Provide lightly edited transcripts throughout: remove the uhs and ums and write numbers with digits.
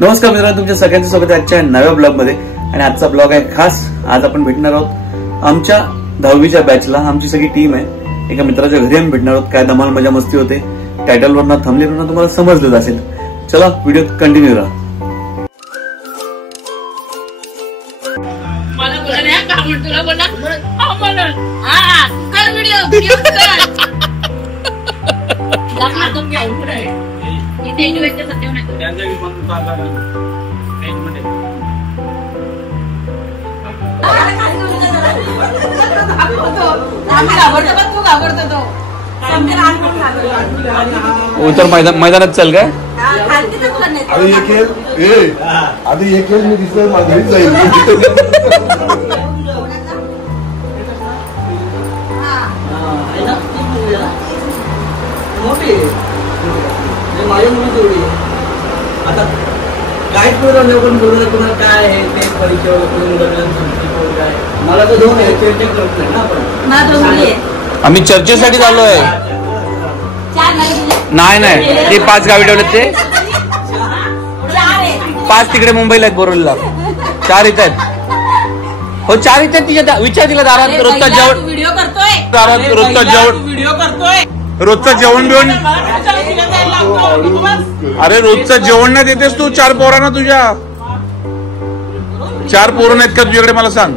नमस्कार मित्रांनो, तुमच्या सगळ्यांचं स्वागत आहे आजच्या नव्या ब्लॉग मध्ये। आणि आजचा ब्लॉग आहे खास। आज आपण भेटणार आहोत आमच्या 10वीच्या बॅचला। आमची सगळी टीम आहे। एका मित्राच्या घरी आम्ही भेटणार आहोत। काय धमाल मजा मस्ती होते। टायटल वरना थंबनेल वरना तुम्हाला समजलं असेल। चला व्हिडिओ कंटिन्यू करा। मला बोला नाही का म्हणतो तुला बोला बोला हां कर व्हिडिओ कर दाखवा तुम क्या उठ रहे इथे इन्व्हेस्टर सत्य नाही त्यांच्या भी बंद चालला पेज मध्ये आम्ही घाबरतो पण तू घाबरतो तो समजेल आज पण घाबरतो उतर मैदानात चल काय अरे ये खेळ आधी ये खेळ मी दिसलं माझ्या घरी जाईल माझ्या मुली तेवढी आता गाईड करून बोलून तुम्हाला काय आहे ते परिचय काय मला तर दोन आहे चर्चा करत नाही ना आपण मला दोन मुली आहे आम्ही चर्चेसाठी चाललोय। नाही नाही ते 5 गावी ठेवलेत ते 5 तिकडे मुंबईला आहेत बोरवलीला 4 इथे आहेत। हो 4 इथे आहेत तिच्या विचार तिला दारात रोजचा जेवण व्हिडिओ करतोय दारात रोजचा जेवण व्हिडिओ करतोय रोजचं जेवण बिवण अरे रोजचं जेवण नाही देतेस तू 4 पोरांना तुझ्या 4 पोरं आहेत का तुझ्याकडे मला सांग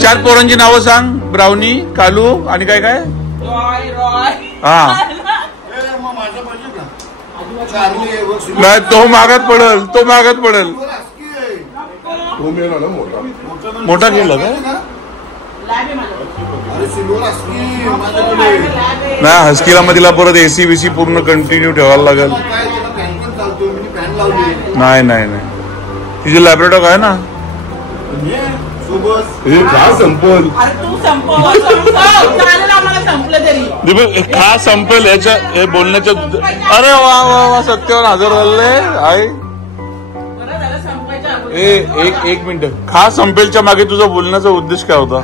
4 पोरांची नावं सांग ब्राउनी कालू आणि काय काय हा नाही तो मागात पडल मोठा केला काय नाही हस्कीला मग तिला परत एसी बीसी पूर्ण कंटिन्यू ठेवायला लागेल। नाही नाही नाही तिचे लॅपटॉप आहे ना खा संपेल याच्या हे बोलण्याच्या। अरे वा वा वा सत्यावर हजर झाले आहे। एक मिनिट खा संपेलच्या मागे तुझा बोलण्याचा उद्देश काय होता?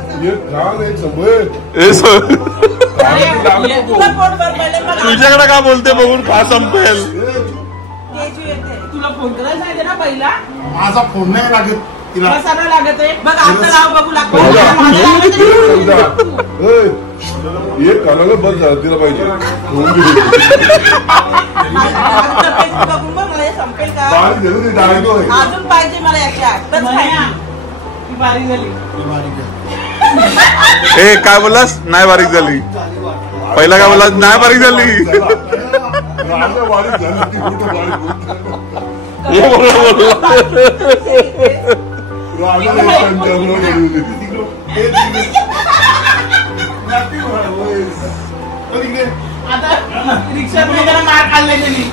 तुझ्याकडे का बोलते बघून खा संपेल? तुला फोन करायला सांगितलं ना पहिला माझा फोन नाही लागत तिला कसा लागत आहे बघ आता लाव बघू लागतो हे करायला बंद झालं तिला पाहिजे संपेल का अजून पाहिजे मला याच्या बारीक झाली ए काय बोललास? नाही बारीक झाली। पहिला काय बोललास? नाही बारीक झाली। आता रिक्षा मार खाल्लाय त्यांनी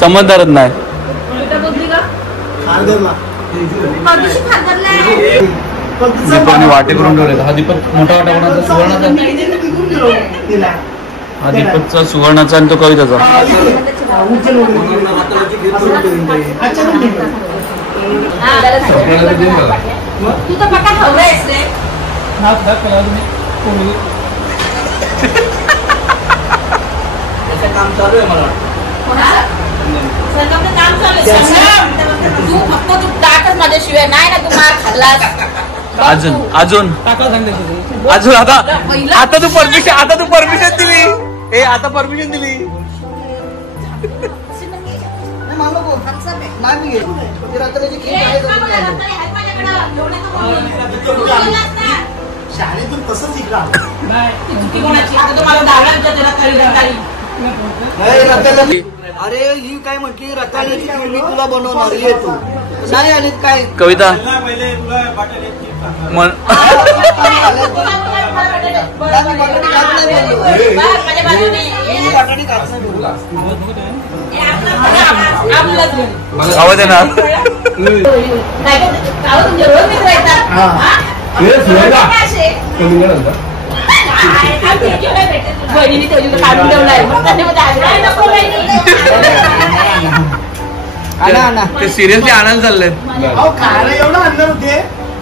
समजदारच नाही दीपाने वाटे करून ठेवले। हा दीपक मोठा वाटा कोणाचा? सुवर्णाचा। हा दीपकचा सुवर्णाचा आणि तो कविताचा। तू तर पक्का हवंयस रे काम चालू आहे मला संगमचं काम चालू आहे। तू फक्त तू टाकच माझ्याशिवाय नाही ना तू मार खाल्लास अजून आता तू परमिशन दिली। आता परमिशन दिली। शाळेतून तसंच शिकला चुकी कोणाची? आता तुम्हाला दाव्यात अरे ही काय म्हटली रताळ्याची चिवडी तुला बनवणार ये तू नाही आणि काय कविता आवाज आहे ना ते सिरियसली आणायला चाललंय। खायला एवढं आणणार होते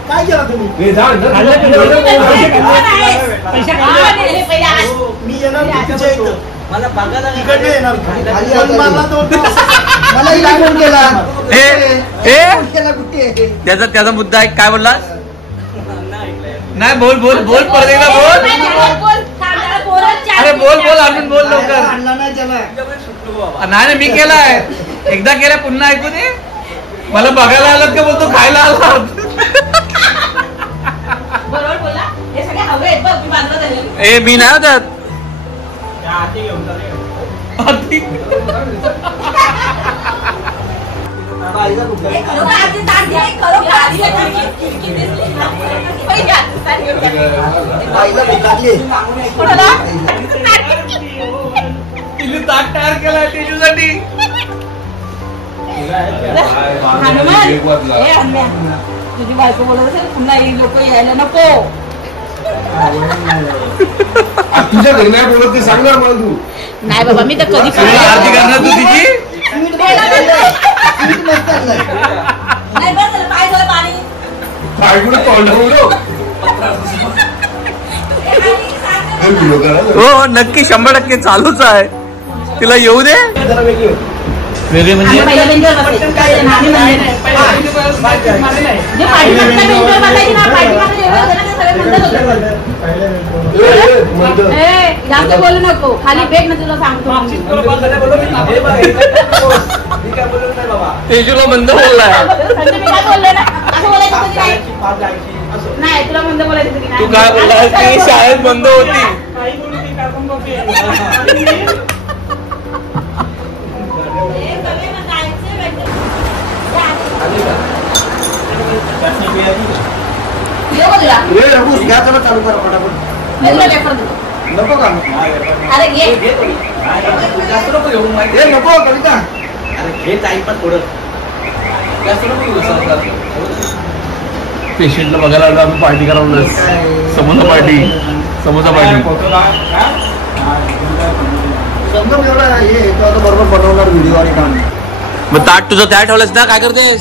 काय केलं तुम्ही? मी येणार मला बघायला तिकडे येणार त्याचा मुद्दा आहे. काय बोलला? नाही बोल बोल बोल परत एकदा बोल. अरे बोल बोल अजून बोल लवकर. नाही मी केलाय एकदा केलाय पुन्हा ऐकू दे. मला बघायला आलात का बोलतो खायला आला. बरोबर बोला. हे सगळे हवे आहेत बघ, मी बांधलं त्याने. ए मी नाही होतात. तिने ताट तयार केलाय तेजूसाठी. तुझी बायको बोलत असेल पुन्हा लोक यायला नको. तुझ्या घरी नाही बोलत ते सांग ना मला तू. नाही बाबा मी तर कधी आरती करणार तू तिची. हो नक्की 100% चालूच आहे. तिला येऊ दे. वेगळे म्हणजे जास्त बोलू नको. खाली भेट ना तुला सांगतो. तेजूला मंद बोललाय. नाही तुला मंद बोलायचं की तू काय बोललास की शाळेत बंद होती. चालू कर नको का अरे घे. नको कविता. हे टाइमपास थोडं जास्त नको. पेशंटला बघायला आलो आम्ही. पार्टी करावं. समोसा पार्टी. समोसा पार्टी. समजा एवढा हे बरोबर बनवणार व्हिडिओ आणि काम. मग ताट तुझं त्या ठेवलंस ना. काय करतेस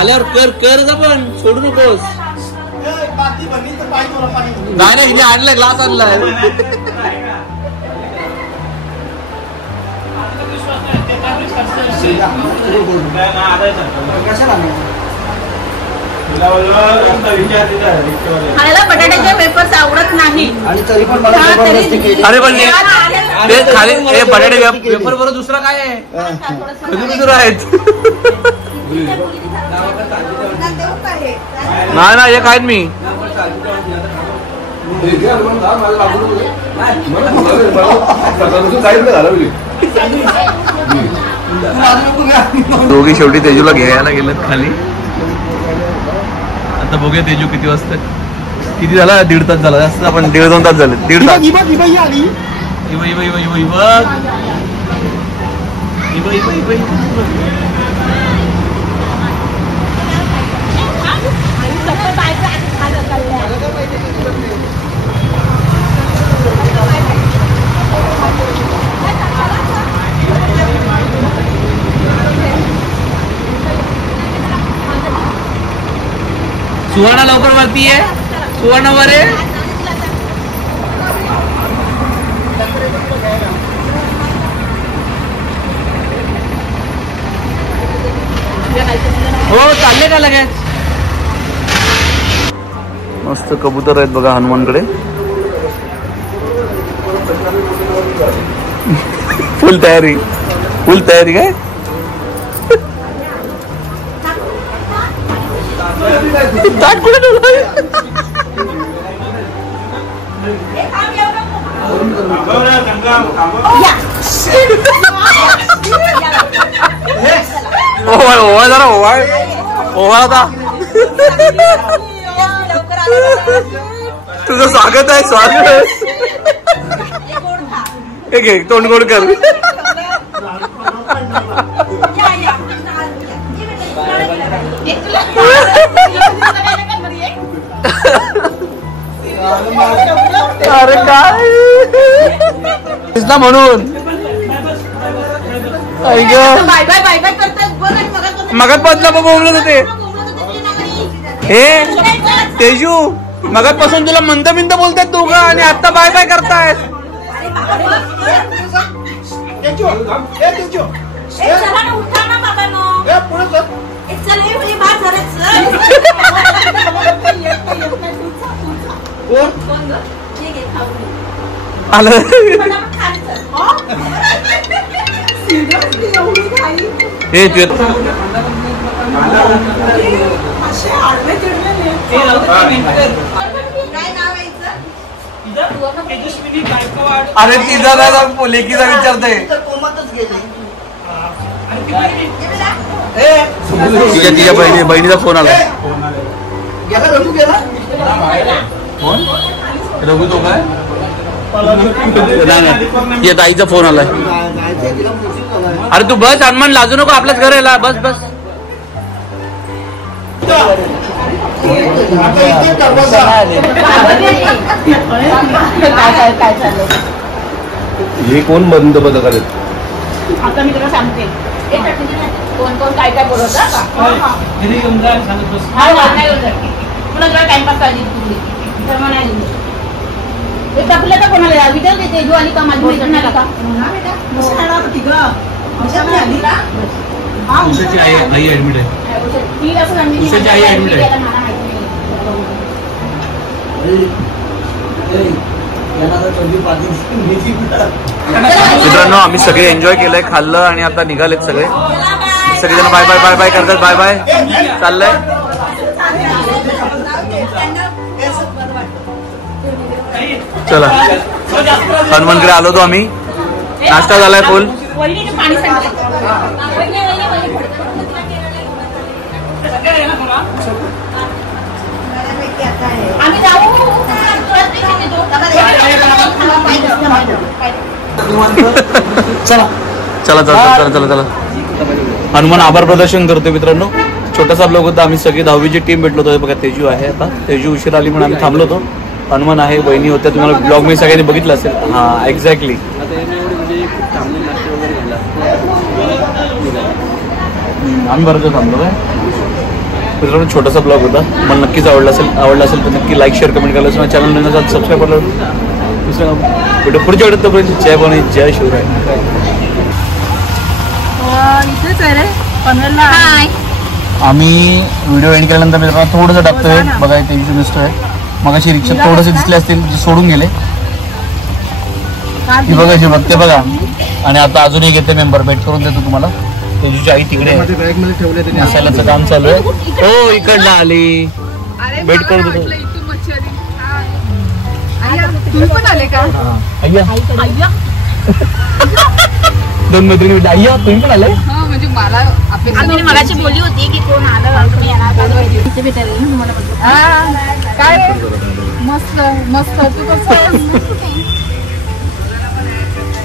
आल्यावर कर कर पण सोडू नकोस. नाही नाही मी आणलंय ग्लास आणलाय. खायला बटाट्याचे वेफर्स आवडत नाही. आणि तरी पण मला जबरदस्ती केली. अरे पण ते खाली हे बटाटे पेपर बरोबर दुसरा काय आहे. दुसरं आहेत. नाही ना एक आहेत मी. दोघी शेवटी तेजूला घ्यायला गेलेत खाली. आता बघूया तेजू किती वाजता. किती झाला 1.5 तास झाला. जास्त आपण 1.5-2 तास झाले. 1.5 तास. सुवर्ण लवकर वरती आहे. सुवर्ण वर आहे. हो चालले का लगेच. मस्त कबूतर आहेत बघा हनुमानकडे. फुल तयारी. फुल तयारी काय. ताट कुठे ठेवलं. ओवाळ जरा ओवाळ. ओवाळ आता. तुझं स्वागत आहे. स्वागत आहे. एक एक तोंड गोड कर. अरे काय म्हणून बाय बाय बाय बाय करतात. मगातपासून बोलत होते. हे तेजू मगातपासून तुला मंद बोलतात दोघं आणि आता बाय बाय करतायत. चला ना, उठा ना बाबांनो. चल हे म्हणजे बात झालं, चल. कोण गं? ठीक आहे, खाऊ दे. आलं फटाफट खाली चल. एवढी घाई. हे तू असे आडवे चिडलेले. काय नाव आहे हिचं? तेजस्विनी गायकवाड. अरे तिचा दादा लेकीचा विचारतोय. कोमातच गेले. तिच्या बहिणीचा फोन आला. गेला रघु गेला. फोन रघु तो काय नाही ताईचा फोन आलाय. जायचंय तिला मोठी झालाय. अरे तू बस हनुमान, लाजू नको, आपल्याच घर आहे. बस बस. काय चाललंय? हे कोण बंद करत? आता मी तुला सांगते. कोण कोण काय काय बोलत का? घरी येऊन जा आणि सांगत बस. हा नाही होत. तुला जरा टाइमपास पाहिजे तुझी. धर्म नाही दिली. एक आपल्या तर कोणाला विचार देते जो आली का माझी मैत्रीण आली का? उषाची आई ऍडमिट आहे. ती असं सांगते की उषाची आई ऍडमिट आहे. मला माहिती नाही. मित्रांनो आम्ही सगळे एन्जॉय केलंय, खाल्लं आणि आता निघालेत सगळे. सगळेजण बाय बाय बाय बाय करतात. बाय बाय चाललंय. चला हनुमानकडे आलो तो आम्ही. नाश्ता झालाय फुल. पाणी आम्ही जाऊ. चला चला चला चला चला चला. हनुमान आभार प्रदर्शन करतोय मित्रांनो. छोटासा ब्लॉग होता. आम्ही सगळी 10वीची टीम भेटलो होतो. बघा तेजू आहे. आता तेजू उशीर आली म्हणून आम्ही थांबलो होतो. हनुमान आहे, बहिणी होत्या. तुम्हाला ब्लॉग मी सगळ्यांनी बघितलं असेल. हा एक्झॅक्टली. आम्ही बरोबर थांबलो काय मित्रांनो. छोटासा ब्लॉग होता. मला नक्कीच आवडला असेल तर नक्की लाईक शेअर कमेंट करायला. माझ्या चॅनल नवीन असाल सबस्क्राईब करायला. व्हिडिओ पुढच्या वेळेत तोपर्यंत जय बने जय शिवराय. इथेच आहे रे पनवेलला. आम्ही व्हिडिओ एंड केल्यानंतर मित्रांनो थोडंसं टाकतोय. बघा त्यांची दिसतोय. मगाशी रिक्षा थोडेसे दिसले असतील जे सोडून गेले. ही बघायची बघते बघा. आणि आता अजून एक येते मेंबर. भेट करून देतो तुम्हाला. तेजूची आई तिकडे मसाल्याचं काम चालू आहे. हो इकडला आली. भेट करून देतो. तुम्ही पण आले का? अय्या दोन मैत्रिणी भेटले. अय्या तुम्ही पण आले. म्हणजे मला आम्ही मगाशी बोलली होती की कोण आलं तुम्ही येणार काय मस्त मस्त. तू कसं?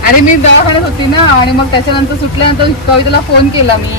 अरे मी दवाखान्यात होती ना आणि मग त्याच्यानंतर सुटल्यानंतर कविताला फोन केला मी.